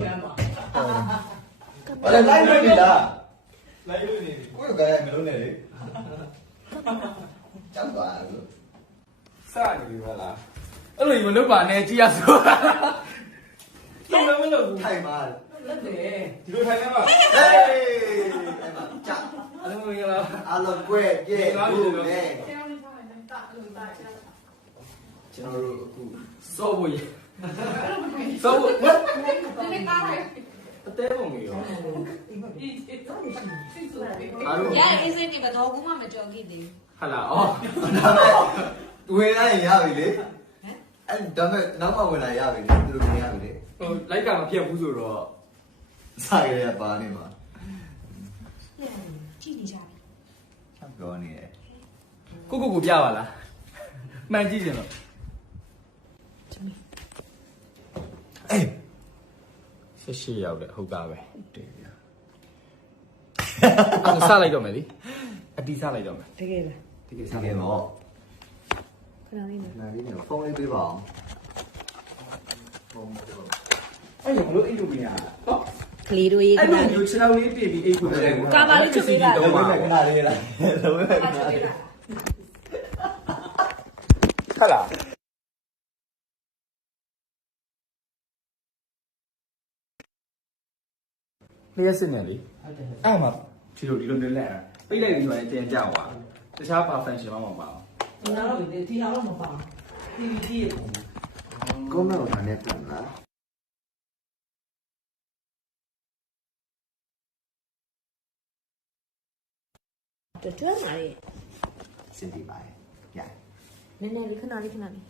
ဘာလဲလိုက်လို့နေလားလိုက်လို့နေကိုယ်ကလည်းမလုံးနဲ့လေကြောက်သွားလို့စနေပြီလားအဲ့လိုကြီးမလုပ်ပါနဲ့ကြည်ရဆိုတော့မလုပ်ဘူးထိုင်ပါလက်တယ်ဒီလိုထိုင်နေပါဟေးထိုင်ပါကြာအလုံးမင်္ဂလာအလုံးကွဲပြည့်ဘူးလေကျွန်တော်တို့အခုစော့ဖို့ရ တော့ဒီနေ့ကားလိုက်အသေးပုံကြီးရောအားလုံး Yeah is it ကတော့ဘူးမမကြော်ခဲ့သေးဟလာအော်ဒါပေမဲ့ဝင်လာရင်ရပြီလေအဲ့ဒါပေမဲ့နောက်မှဝင်လာရပြီလေသူတို့မြင်ရပြီလေဟိုလိုက်ကမပြတ်ဘူးဆိုတော့စရရပါနေမှာကြည့်နေကြပြီပြောနေတယ်ကိုကိုကိုပြပါလားမှန်ကြည့်ရင်တော့ 18ရောက်တယ်ဟုတ်ကားပဲတင်ပြအောင်စားလိုက်တော့မယ်လေအတီးစားလိုက်တော့မယ်တကယ်လားတကယ်စားလိုက်တော့ခဏလေးနော်ခဏလေးနော်ဖုန်းလေးပေးပါအောင်ဖုန်းပေးပါအဲ့ရောလို့အိတ်လို့မရတော့ကလေးတို့ရေးအဲ့လိုမျိုး channel လေးတင်ပြီးအိတ်ကိုလည်းကာမလေးချုပ်ပေးတာလုံးဝခဏလေးလားလုံးဝခဏလေးလားခလာ လျှက်စစ်နေလေအဲ့မှာဒီလိုဒီလိုနေလဲပိတ်လိုက်ပြီးတော့အတင်ကြောက်သွားတခြားဘာ function မှမပါဘူးဒီတော့ဒီတော့မပါဒီဒီကောင်းတော့နားနဲ့ပြန်လားတတွန်းပါလေစင်ပြပါတယ်ညနည်းနည်းလေးခဏလေးခဏလေး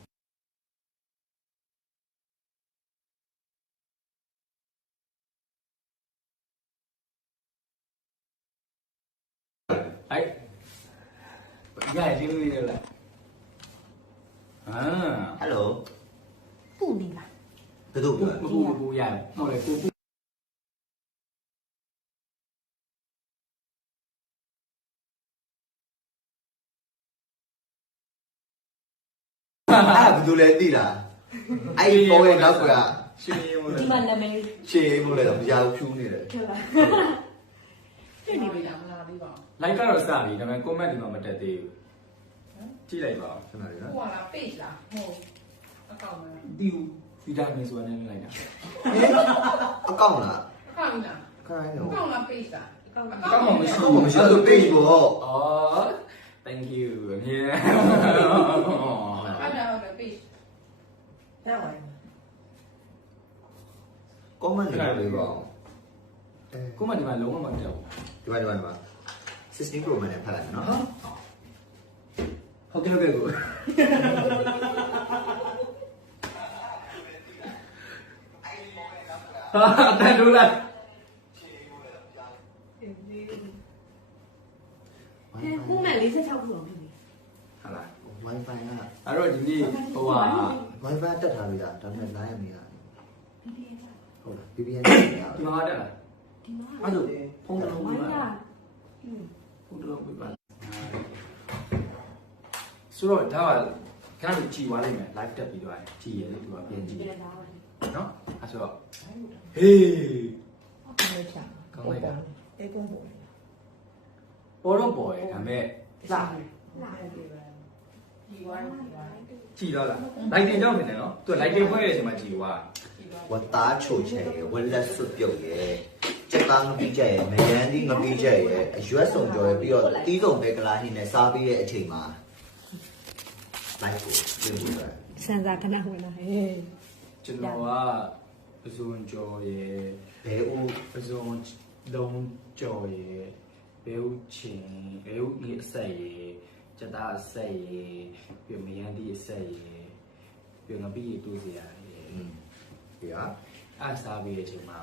အဲ့ရရလေးလေးလေးလားအာဟယ်လိုပူနေလားဘယ်သူကိုပြောကိုကိုကိုရတယ်ဟုတ်လေကိုကိုအဲ့ဘယ်သူလဲသိလားအဲ့ဒီပေါ်ရဲ့နောက်ကရှင်ရင်ဝင်ဒီမှာနာမည်ရှေ့မို့လဲတော့မရဘူးဖြူးနေတယ် တင်နေပြီလားမလာသေးပါဘူး like ကတော့စပြီဒါပေမဲ့ comment ဒီမှာမတက်သေးဘူးကြည့်လိုက်ပါဦးကျွန်တော်တွေဟိုနော်လား page လားဟိုအကောင့်မလားဒီဗီတာမင်ဆိုတာနဲ့လိုက်တာအကောင့်လားအကောင့်လားခိုင်းအတော့ကောင့်လား page လားအကောင့်အကောင့် အကောင့်မရှိလို့ page ပေါ့ အော် thank you အမြဲဟုတ်တယ်ဟုတ်တယ် page နောက်ပါ comment တွေပေးပါဦး င်ကိုမဒီမှာလုံးဝမတက်ဘူးဒီမှာဒီမှာဒီမှာ16 Pro Max နဲ့ဖတ်လိုက်နော်ဟုတ်ကဲ့ဟုတ်ကဲ့ကိုဟာတန်လို့လားခုမှ46ခုအောင်ဖြစ်ပြီဟာလား Wi-Fi ကအဲ့တော့ဒီနေ့ဟိုဟာ Wi-Fi တက်ထားပြီလားဒါပေမဲ့ line မရဘူးဟုတ်လား VPN နဲ့ရဒီမှာတက်လားဒီမှာ အဲ့လိုဖုန်းတစ်လုံးပေးပါဖုန်းတစ်လုံးပေးပါဆိုတော့ဒါကကံကြည့်သွားလိုက်မယ် live တက်ပြီးတော့ကြည့်ရလေသူကပြန်ကြည့်နော်အဲ့ဆိုတော့ဟေးဟုတ်ကဲ့ချာကောင်းလိုက်တာအေးပုံပေါ်ပေါ်တော့ပေါ်ရဲ့ဒါပေမဲ့လာလာပြီပါကြည်သွားလားလိုက်တင်ကြောက်နေတယ်နော်သူကလိုက်တင်ဖွဲ့ရဲ့အချိန်မှာကြည်သွားဝတ်သားချိုချဲဝက်လက်စွပ်ပြုတ်ရဲ့ ယ်စက်သားငပိကြရယ်မယန်းဒီငပိကြရယ်အရွက်စုံကြော်ရယ်ပြီးတော့တီးစုံပဲကလာဟင်းနဲ့စားပြီးတဲ့အချိန်မှာ live ကိုပြင်ပြီးတော့စံစာခဏဝင်လာဟဲ့ကျွန်တော်ကပဇွန်ကြော်ရယ်ဘဲဦးပဇွန်လုံးကြော်ရယ်ဘဲဥချင်းဘဲဥဒီအဆက်ရယ်စက်သားအဆက်ရယ်ပြီးမယန်းဒီအဆက်ရယ်ပြီးငပိရတူးစရာရယ်อืมဒီဟာအားစားပြီးတဲ့အချိန်မှာ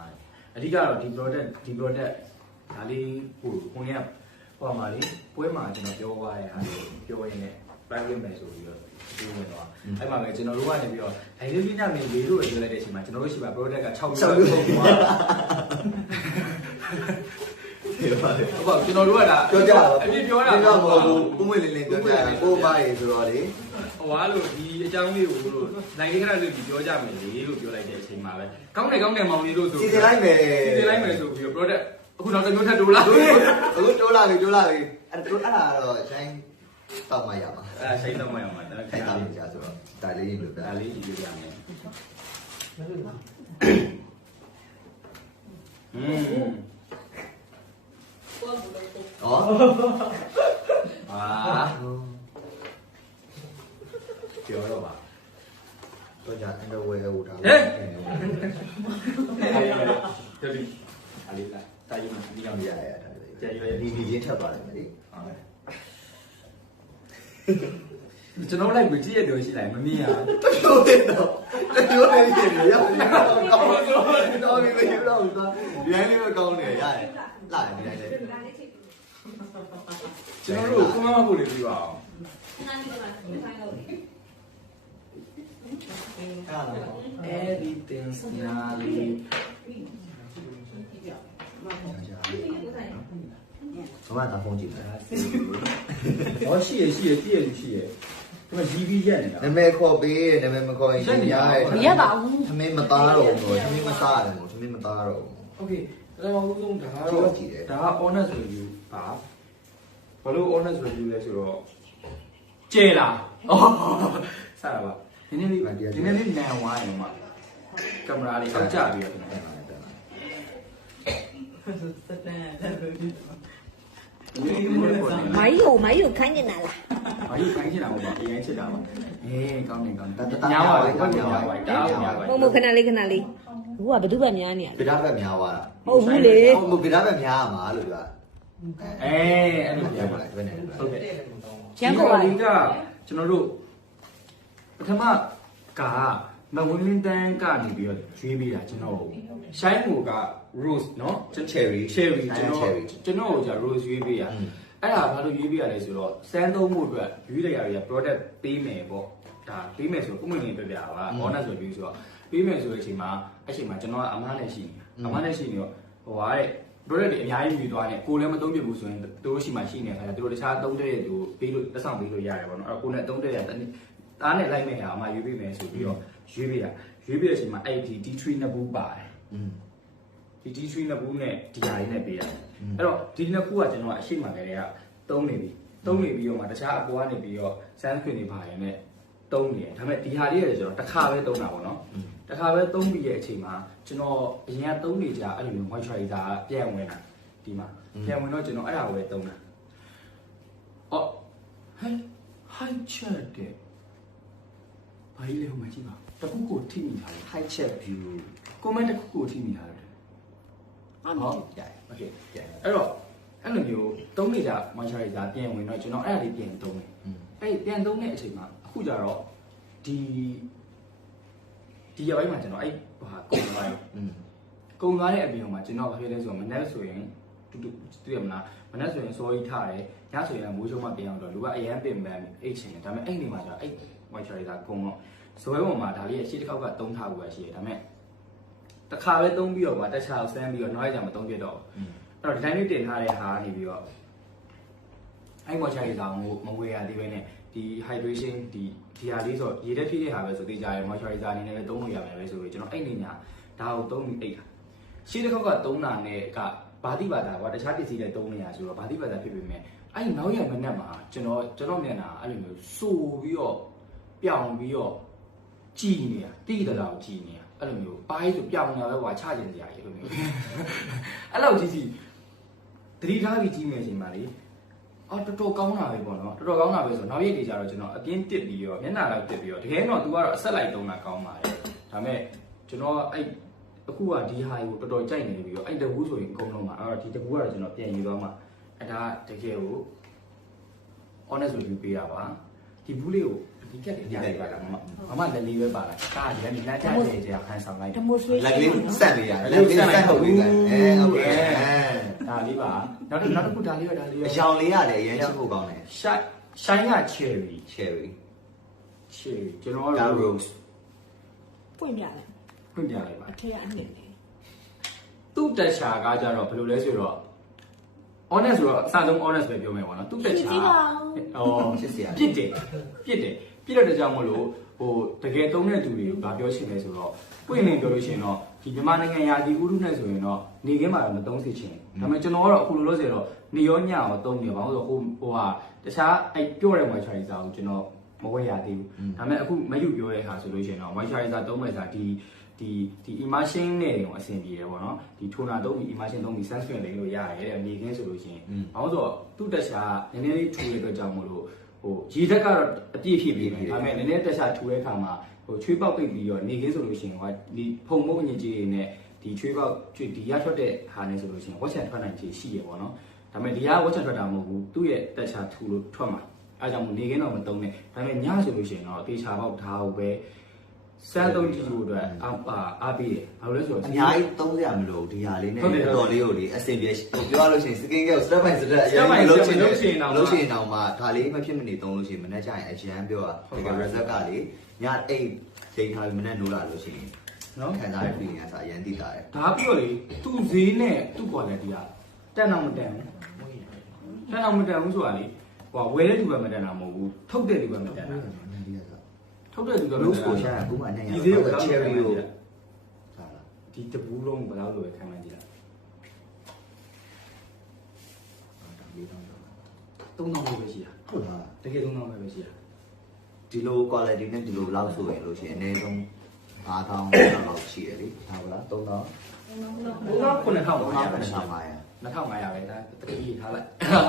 အဓိကတော့ဒီ product ဒီ product ဒါလေးဟိုခွန်ရဟိုမှာလေပွဲမှာကျွန်တော်ပြောသွားတဲ့အားလေးပြောရင်းနဲ့ private မယ်ဆိုပြီးတော့ပြောဝင်တော့အဲ့မှာပဲကျွန်တော်တို့ကနေပြီးတော့ဒိုင်လေးပြညမင်းလေးတို့ပြောလိုက်တဲ့အချိန်မှာကျွန်တော်တို့ရှိပါ product က6မျိုးပုံသွားဒီပါလေဟုတ်ပါကျွန်တော်တို့ကဒါပြောကြပါအပြည့်ပြောတာပြောမဟုတ်ဘူးပုံမွေးလေးလေးပြောကြတာကိုမရေဆိုတော့လေ ဟိုအားလို့ဒီအအကြောင်းလေးကိုလို့နိုင်လေးခဏလေးပြောကြမယ်လေလို့ပြောလိုက်တဲ့အချိန်မှာပဲကောင်းတယ်ကောင်းတယ်မောင်လေးလို့ဆိုစီစဉ်လိုက်မယ်စီစဉ်လိုက်မယ်ဆိုပြီးတော့ product အခုနောက်တစ်မျိုးထပ်တိုးလာအခုတိုးလာပြီတိုးလာပြီအဲ့ဒါအဲ့ဒါတော့ဆိုင်တော့မှရပါအဲဆိုင်တော့မရမှာဒါခိုခိုင်င်တာတာလို့လေးကြာဆိုတော့ဒါလေးလို့ပြဒါလေးကြည့်ပြရမယ်อืมဩအာ ပြောတော့ပါတော့ကြာ underwear ဟိုဒါဟဲ့တော်ပြီအလေးလာတာယူမှာဒီကောင်ရကြီးရရဒီဒီချင်းထပ်သွားတယ်မလေးကျွန်တော်လိုက်ကြည့်ရတော့ရှိလိုက်မမြင်ရတိုးတယ်တော့တိုးတယ်ရင်ရအောင်ကောင်းတော့ဒီလိုတော့တော့ဒီတိုင်းလေးပဲကောင်းတယ်ရတယ်လာဒီတိုင်းလေးကျွန်တော်တို့ကမမဖို့လေးပြီးပါအောင်နားလေးကမှထိုင်လို့ think about everything snarly. 我把它封起来。哦，是耶是耶，这也是耶。那么 GB ရက်နေတာ နာမည်ခေါ်ပေးတယ်နာမည်မခေါ်ရင်ရှင်းရတမရပါဘူး သမင်းမသားတော့ဘူးဆိုတော့သမင်းမသားရတယ်မို့သမင်းမသားတော့ဘူး Okay အဲ့တော့ဦးဆုံးဒါကတော့ကြည့်တယ် ဒါက honest review ပါဘာလို့ honest review လဲဆိုတော့ကျဲလာဟောစားတာပါ ဒီနေ့လေးဒီနေ့လေးနန်ဝိုင်းမှာကင်မရာလေးအောက်ကျပြီးတော့ပြန်လာပြန်လာဒီလိုမျိုးပေါ့မိုင်းကိုမိုင်းကိုခိုင်းနေတာလား။ဘာကြီးခိုင်းချင်တာမဟုတ်ပါအရင်ချစ်တာပါ။အေးကောင်းနေကောင်းနေ။ညာပါလေဘာညာပါလေတားညာပါမမခဏလေးခဏလေးဘူးကဘသူပဲများနေရဗီဒါဘက်များသွားတာဟုတ်ဘူးလေဟုတ်ဗီဒါဘက်များမှာလို့ပြော။အေးအဲ့လိုပြပြောပါပါလိုလားက်ဘယ်နဲ့လဲ။ဟုတ်ကဲ့ရန်ကုန်ပါဒီကကျွန်တော်တို့ ပထမကမဝင်းလင်းတန်းကနေပြီးတော့ရွေးပေးတာကျွန်တော်ရှိုင်းကိုက rose เนาะ ချယ်ရီ cherry ကျွန်တော် cherry ကျွန်တော်က rose ရွေးပေးရအဲ့ဒါဘာလို့ရွေးပေးရလဲဆိုတော့စမ်းသုံးမှုအတွက်ရွေးလိုက်ရရ product ပေးမယ်ပေါ့ဒါပေးမယ်ဆိုတော့ဥမ္မာလေးပြပြပါ honest ဆိုပြီးဆိုတော့ပေးမယ်ဆိုတဲ့အချိန်မှာအချိန်မှာကျွန်တော်ကအမားနဲ့ရှိနေအမားနဲ့ရှိနေတော့ဟိုဟာတဲ့ product တွေအများကြီးမြည်သွားတယ်ကိုလည်းမသုံးပြဘူးဆိုရင်တို့ရှိမှရှိနေတဲ့ခါကျတို့တခြားသုံးတဲ့သူပေးလို့လက်ဆောင်ပေးလို့ရတယ်ပေါ့နော်အဲ့ကိုနဲ့သုံးတဲ့ရတ နည်းအားနဲ့လိုက်မဲ့ဟာအမှရွေးပေးမယ်ဆိုပြီးတော့ရွေးပေးတာရွေးပေးတဲ့အချိန်မှာအဲ့ဒီ D3 နှစ်ဘူးပါတယ်อืมဒီ D3 နှစ်ဘူးနဲ့ဒီဟာလေးနဲ့ပေးတာအဲ့တော့ဒီနှစ်ခုကကျွန်တော်အရှိမှလည်းကသုံးနေပြီသုံးနေပြီးတော့မှတခြားအပေါ်ကနေပြီးတော့ sunscreen တွေပါရင်လည်းသုံးနေတယ်ဒါပေမဲ့ဒီဟာလေးကကျွန်တော်တစ်ခါပဲသုံးတာပေါ့နော်တစ်ခါပဲသုံးပြီးရဲ့အချိန်မှာကျွန်တော်အရင်ကသုံးနေကြအဲ့လိုမျိုး moisturizer ပြန်ဝင်တာဒီမှာပြန်ဝင်တော့ကျွန်တော်အဲ့ဒါကိုပဲသုံးတာအော်ဟဲ့ high chat တဲ့ ဘာကြီးလဲဟိုမှာကြည့်ပါတခုကိုထိမိတာလေ high check view comment တခုကိုထိမိတာလေအဲ့တော့ကြိုက် okay ကြိုက်အဲ့တော့အဲ့လိုမျိုးသုံးမိတာ moisturizer ပြန်ဝင်တော့ကျွန်တော်အဲ့ဒါလေးပြန်သုံးမယ်အဲ့ပြန်သုံးတဲ့အချိန်မှာအခုကြတော့ဒီဒီရပိုင်းမှာကျွန်တော်အဲ့ဟာကုန်သွားရောကုန်သွားတဲ့အပြင်မှာကျွန်တော်ဘာဖြစ်လဲဆိုတော့မနေ့ဆိုရင် တူတူတွေ့ရမလားမနက်ဆိုရင်စောကြီးထားတယ်ညဆိုရင်မိုးချုံမှပြန်အောင်တော့လူကအရန်ပင်ပန်းအိတ်ချင်တယ်ဒါပေမဲ့အဲ့ဒီမှာကျတော့အဲ့ moisturizer ကုန်တော့ဇွဲပေါ်မှာဒါလေးရဲ့ရှေ့တစ်ခေါက်ကသုံးထားဖို့ပဲရှိတယ်ဒါပေမဲ့တစ်ခါပဲသုံးပြီးတော့ကွာတက်ချာကိုဆန်းပြီးတော့နောက်ရကြမှာသုံးပြတော့อืมအဲ့တော့ဒီတိုင်းလေးတင်ထားတဲ့ဟာကနေပြီးတော့အဲ့ moisturizer ကိုမဝယ်ရသေးပဲနဲ့ဒီ hydration ဒီဒီဟာလေးဆိုရေတက်ဖြစ်တဲ့ဟာပဲဆိုသေးကြတယ် moisturizer အနေနဲ့လည်းသုံးလို့ရမယ်ပဲဆိုပြီးကျွန်တော်အဲ့နေညာဒါကိုသုံးပြီးအိတ်တာရှေ့တစ်ခေါက်ကသုံးတာနဲ့က ဘာတိပါတာကွာတခြားပစ္စည်းတွေသုံးနေရဆိုတော့ဘာတိပါတာဖြစ်ပေမဲ့အဲ့ဒီနောက်ရမနဲ့မှာကျွန်တော်ကျွန်တော်မျက်နှာအဲ့လိုမျိုးစိုးပြီးတော့ပြောင်ပြီးတော့ကြည်နေတာတိတလာကိုကြည်နေတာအဲ့လိုမျိုးပိုင်းဆိုပြောင်နေတာပဲကွာချကျင်စရာကြီးအဲ့လိုမျိုးအဲ့လောက်ကြီးကြီးသတိထားပြီးကြီးမယ်ချိန်မှာလေအော်တော်တော်ကောင်းတာပဲပေါ့နော်တော်တော်ကောင်းတာပဲဆိုတော့နောက်ရက်တွေကျတော့ကျွန်တော်အပြင်းတစ်ပြီးတော့မျက်နှာလောက်တစ်ပြီးတော့တကယ်တော့ तू ကတော့အဆက်လိုက်သုံးတာကောင်းပါတယ်ဒါပေမဲ့ကျွန်တော်အဲ့ အခုကဒီဟာကိုတော်တော်ကြိုက်နေပြီတော့အဲ့တကူဆိုရင်အကုန်လုံးပါအဲ့တော့ဒီတကူကတော့ကျွန်တော်ပြန်ယူသွားမှအဲ့ဒါတကယ်ကို honest review ပေးတာပါဒီဘူးလေးကိုဒီကက်တွေကြားလိုက်ပါလားမမမလည်းလေးပဲပါလားကားဒီကနေလမ်းကြားနေကြခန်းဆောင်လိုက်ဒမိုစထရေလက်ကရှလေးင်းဆက်ပေးရတယ်လက်လေးဆက်ထုတ်ပေးတယ်အဲဟုတ်ကဲ့အဲဒါလေးပါနောက်တစ်နောက်တစ်ခုဒါလေးရောဒါလေးရောအရောင်လေးရတယ်အရင်ချစ်ဖို့ကောင်းတယ်ရှိုင်းရှိုင်းက cherry cherry cherry ကျွန်တော်ဒါက rose ပွင့်ပြတယ်ဖွ င့်ပြလိုက်ပါအထက်အနှစ်နေသူ့တက်ချာကကြတော့ဘယ်လိုလဲဆိုတော့ honest ဆိုတော့အစဆုံး honest ပဲပြောမယ်ပေါ့နော်သူ့တက်ချာကြည့်ပါဦးအော်ချစ်စရာပြစ်တယ်ပြစ်တယ်ပြည့်တဲ့ကြောင့်မလို့ဟိုတကယ်သုံးတဲ့သူတွေကိုဗာပြောချင်လဲဆိုတော့ပွင့်နေပြောလို့ရှိရင်တော့ဒီမြန်မာနိုင်ငံရာဒီဥရုနဲ့ဆိုရင်တော့နေခင်းမှာတော့မသုံးစေချင်ဘူးဒါပေမဲ့ကျွန်တော်ကတော့အခုလိုလို့ဆိုတော့နေရောညရောသုံးနေပါဘူးဆိုတော့ဟိုဟိုဟာတခြားအဲ့ပြောတဲ့ moisturizer ကိုကျွန်တော်မဝယ်ရသေးဘူးဒါပေမဲ့အခုမယူပြောတဲ့အခါဆိုလို့ရှိရင်တော့ moisturizer သုံးမယ်ဆိုတာဒီ ဒီဒီ immersion နဲ့တော့အဆင်ပြေတယ်ပေါ့နော်ဒီ toner သုံးပြီး immersion သုံးပြီး sunscreen လိမ့်လို့ရတယ်တဲ့နေခင်းဆိုလို့ရှိရင်ဘာလို့ဆိုတော့သူ့တက်ချာနည်းနည်းလေးထူတဲ့အတွက်ကြောင့်မို့လို့ဟိုရေဓာတ်ကတော့အပြည့်ဖြစ်ပြီးပြီဒါပေမဲ့နည်းနည်းတက်ချာထူတဲ့အခါမှာဟိုချွေးပေါက်ပိတ်ပြီးတော့နေခင်းဆိုလို့ရှိရင်ဟိုဒီဖုံမုံအငြင်းကြီးတွေနဲ့ဒီချွေးပေါက်ချွေဒီရထွက်တဲ့ဟာနဲ့ဆိုလို့ရှိရင်ဝက်ချန်ထွက်နိုင်ခြေရှိရပေါ့နော်ဒါပေမဲ့ဒီကဝက်ချန်ထွက်တာမဟုတ်ဘူးသူ့ရဲ့တက်ချာထူလို့ထွက်မှာအဲကြောင့်မို့နေခင်းတော့မတုံးနဲ့ဒါပေမဲ့ညဆိုလို့ရှိရင်တော့အသေးချာပေါက်ဓာတ်ကိုပဲ စမ်းသုံးကြည့်ဖို့အတွက်အားအားပေးတယ်ဘာလို့လဲဆိုတော့အများကြီးသုံးရမလို့ဒီဟာလေးနဲ့ဟုတ်တယ်ဟုတ်တယ်တော်လေးကိုဒီအဆင်ပြေဟိုပြောရလို့ရှိရင် skin care ကို step by step အရင် step by လုံး step ချင်လုပ်ချင်အောင်လုံးချင်အောင်မှဒါလေးမဖြစ်မနေသုံးလို့ရှိရင်မနေ့ကျရင်အရန်ပြောတာဟုတ်ဒီပါကဘူး result ကလေညအိတ်ချိန်ထားပြီးမနေ့နိုးလာလို့ရှိရင်နော်ခံစားရတဲ့ feeling ကစားအရန်တိတာတယ်ဒါပြီးတော့လေသူ့ဈေးနဲ့သူ့ quality ကတက်တော့မတက်ဘူးတက်တော့မတက်ဘူးဆိုတာလေဟိုဝယ်တဲ့လူပဲမတက်တာမဟုတ်ဘူးထုတ်တဲ့လူပဲမတက်တာ ထုတ်တဲ့လူကမလို့တက်ကိုတာရှာအခုမှအနေရဒီဈေးကိုဘယ်လောက် cherry ကိုကိုဒီတပူးလုံးဘယ်လောက်လိုပဲခံမှန်းကြည့်3000လောက်ပဲရှိတာဟုတ်လားတကယ်3000လောက်ပဲရှိတာဒီလို quality နဲ့ဒီလိုလောက်ဆိုရင်လို့ရှိရင်အနည်းဆုံး5000လောက်ရှိတယ်လေဟုတ်လား3000 9000 9000ပါပဲရှိတာ5500 2500ပဲဒါတကယ်ကြီးထားလိုက်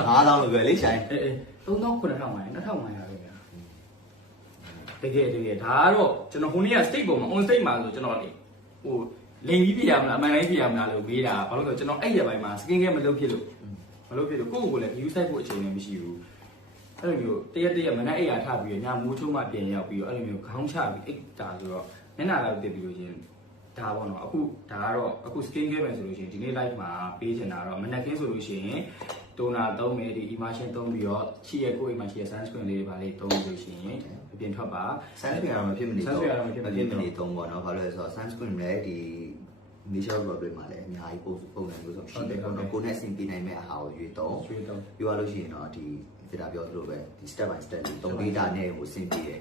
5000လို့ပြောလေဆိုင်အေးအေး3900 2500ပဲဗျာ တကယ်တကယ်ဒါကတော့ကျွန်တော်ဟိုနေ့က state ပုံမှာ on state မှာဆိုကျွန်တော်လေဟိုလိန်ပြီးပြရမလားအမှန်တိုင်းပြရမလားလို့မေးတာဘာလို့လဲဆိုတော့ကျွန်တော်အဲ့ရပိုင်းမှာ skin care မလုပ်ဖြစ်လို့မလုပ်ဖြစ်လို့ကိုယ့်ကိုယ်လည်း view site ဖို့အချိန်လည်းမရှိဘူးအဲ့လိုမျိုးတရက်တရက်မနေ့အိယာထပြီးညမိုးချုံးမှပြန်ရောက်ပြီးတော့အဲ့လိုမျိုးခေါင်းချပြီးအိတ်တာဆိုတော့မျက်နှာလောက်တက်ပြီးလို့ရှင် ဒါပေါ့နော်အခုဒါကတော့အခု skin care ပဲဆိုလို့ရှိရင်ဒီနေ့ live မှာပေးချင်တာတော့မနက်ကင်းဆိုလို့ရှိရင်တိုနာသုံးမယ်ဒီ immersion သုံးပြီးတော့ရှိရကိုယ့်အိမ်မှာရှိရ sunscreen လေးတွေပါလေးသုံးလို့ရှိရင်အပြင်ထွက်ပါ sunscreen ကတော့မဖြစ်မနေ sunscreen ကတော့မဖြစ်မနေမနေသုံးပေါ့နော်ဘာလို့လဲဆိုတော့ sunscreen လည်းဒီ nature product မှာလည်းအများကြီးပုံပုံစံမျိုးဆိုရှိတယ်ပေါ့နော်ကိုယ်နဲ့ဆင်ပြေနိုင်မဲ့အဟာကိုရွေးတော့ရွှေသုံးပြောရလို့ရှိရင်တော့ဒီဗီတာပြောသလိုပဲဒီ step by step ဒီသုံး data နဲ့ဟိုဆင်ပြေတယ်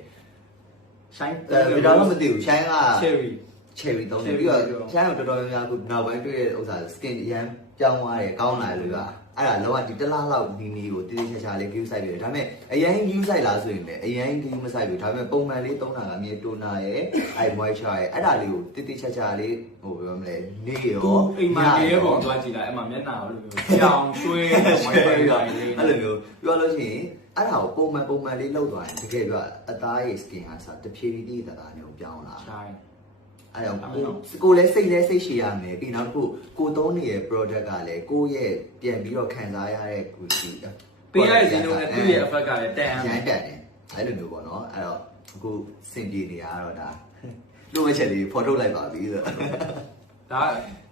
shine အဲဗီတာတော့မသိဘူး shine က cherry cherry သုံးတယ်ပြီးတော့ shine ကိုတော်တော်များများခုနောက်ပိုင်းတွေ့တဲ့ဥစ္စာ skin အရန်ပြောင်းသွားတယ်ကောင်းလာတယ်လို့ကအဲ့ဒါလောကဒီတစ်လားလောက်ဒီနီကိုတိတိကျကျလေး view site ပြီးတယ်ဒါပေမဲ့အရင် view site လားဆိုရင်လည်းအရင် view မ site ဘူးဒါပေမဲ့ပုံမှန်လေးသုံးတာကအမြဲ toner ရဲ့အဲ့ moisture ရဲ့အဲ့ဒါလေးကိုတိတိကျကျလေးဟိုပြောမလဲနေရောသူအိမ်မှာတည်းပေါ်သွားကြည့်လိုက်အဲ့မှာမျက်နှာလိုမျိုးကြောင်ရွှဲဝိုင်းဝိုင်းဝိုင်းလေးအဲ့လိုမျိုးပြောလို့ရှိရင်အဲ့ဒါကိုပုံမှန်ပုံမှန်လေးလောက်သွားရင်တကယ်ပြောအသားရဲ့ skin ဟာစတဖြည်းဖြည်းတည်တည်သားမျိုးပြောင်းလာ shine အဲ့တော့ကိုကိုလည်းစိတ်လည်းစိတ်ရှည်ရမယ်ပြီးနောက်တစ်ခုကိုသုံးနေတဲ့ product ကလည်းကိုယ့်ရဲ့ပြန်ပြီးတော့ခံစားရတဲ့ကိုဒီပေးရတဲ့ဈေးနှုန်းနဲ့သူ့ရဲ့ effect ကလည်းတန်အောင်ရမ်းတက်တယ်အဲ့လိုမျိုးပေါ့နော်အဲ့တော့အခုစင်ပြေနေတာကတော့ဒါလိုအပ်ချက်လေးဖော်ထုတ်လိုက်ပါပြီဆိုတော့ဒါ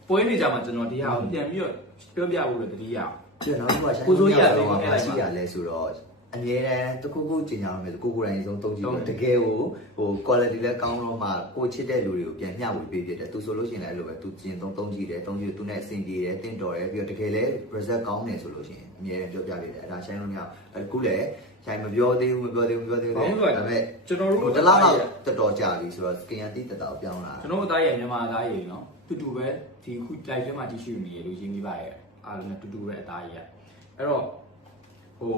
ပွဲနေကြမှာကျွန်တော်ဒီဟာကိုပြန်ပြီးတော့ပြောပြဖို့လို့တတိယအောင်ကျွန်တော်တို့ကရှိုကိုစိုးကြီးကတော့လည်းဘာရှိရလဲဆိုတော့ အမြဲတမ်းတစ်ခုခုကျင်ညာရမယ်ဆိုကိုကိုယ်တိုင်ဆုံးသုံးကြည့်တော့တကယ်ကိုဟို quality လည်းကောင်းတော့မှကိုချစ်တဲ့လူတွေကိုပြန်မျှဝေပေးပြတယ်သူဆိုလို့ရှိရင်လည်းအဲ့လိုပဲသူကျင်သုံးသုံးကြည့်တယ်သုံးကြည့်သူနဲ့အဆင်ပြေတယ်တင့်တော်တယ်ပြီးတော့တကယ်လည်း result ကောင်းတယ်ဆိုလို့ရှိရင်အမြဲတမ်းပြောပြပေးတယ်အဲ့ဒါဆိုင်လို့မရဘူးအခုလည်းဆိုင်မပြောသေးဘူးမပြောသေးဘူးမပြောသေးဘူးဒါပေမဲ့ကျွန်တော်တို့ဟိုတလားတော့တော်တော်ကြာပြီဆိုတော့ skin အတိတ်တော်ပြောင်းလာကျွန်တော်တို့အသားရဲ့မြန်မာအသားရဲ့နော်တူတူပဲဒီခု live ထဲမှာတ िश ူနေရလို့ရင်းမိပါရဲ့အားလုံးနဲ့တူတူပဲအသားရဲ့အဲ့တော့ဟို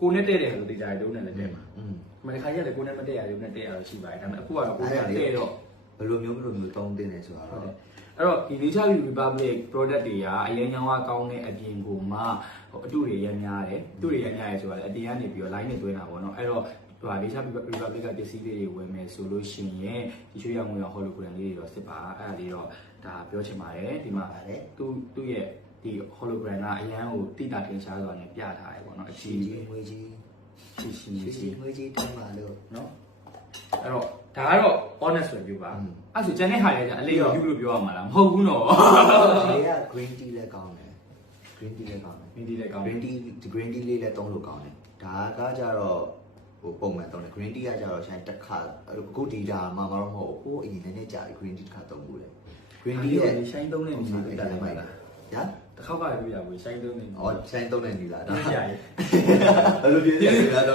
ကိုနဲ့တဲ့တယ်ဆိုတေချာရုံးနဲ့လည်းတဲ့မှာอืมမနေ့ခါရက်လည်းကိုနဲ့မတဲ့ရရုံးနဲ့တဲ့ရတော့ရှိပါတယ်ဒါပေမဲ့အခုကတော့ကိုနဲ့တဲ့တော့ဘယ်လိုမျိုးဘယ်လိုမျိုးသုံးသင့်တယ်ဆိုတာဟုတ်တတော့ယ်အဲ့တော့ဒီ Nature View Republic product တွေကအရင်ညောင်းကကောင်းတဲ့အပြင်ကိုမှဟိုအတုတွေရမ်းများတယ်အတုတွေရမ်းများရဲဆိုတာလည်းအပြင်ကနေပြီးတော့ line နဲ့တွဲတာပေါ့နော်အဲ့တော့ဟို Nature Republic ကပစ္စည်းလေးတွေဝယ်မယ်ဆိုလို့ရှိရင်ဒီချွေးရငွေရော hologram လေးတွေတော့စစ်ပါအဲ့ဒါလေးတော့ဒါပြောချင်ပါတယ်ဒီမှာပါတယ်သူသူ့ရဲ့ ဒီ hologram ကအရန်ကိုတိတာထင်ရှားစွာနဲ့ပြထားတယ်ပေါ့နော်အချီချီကြီးငွေကြီးချီချီချီချီကြီးငွေကြီးတောင်းပါလို့နော်အဲ့တော့ဒါကတော့ honest review ပါอืมအဲ့ဆိုကျန်တဲ့ဟာတွေကကြာအလေး review လို့ပြောရမှာလားမဟုတ်ဘူးနော်ဒီက green tea လည်းကောင်းတယ် green tea လည်းကောင်းတယ်မင်းဒီလည်းကောင်း green tea green tea လေးလည်းသုံးလို့ကောင်းတယ်ဒါကကြတော့ဟိုပုံမှန်သုံးတယ် green tea ကကြတော့ဆိုင်တစ်ခါအခုဒီဒါမှမတော့မဟုတ်ဘူးဟိုအရင်လည်းနဲ့ကြာပြီ green tea တစ်ခါသုံးဘူးလေ green tea ရဲ့ရှိုင်းသုံးတဲ့နေရာတက်တယ်မိုက်လားညာ တစ်ခေါက်ကလည်းပြရဘူးရှိုင်းသုံးနေအော်ဆိုင်သုံးတဲ့နီလာဒါပြရရဲ့ဘယ်လိုပြည့်ပြည့်လဲတော့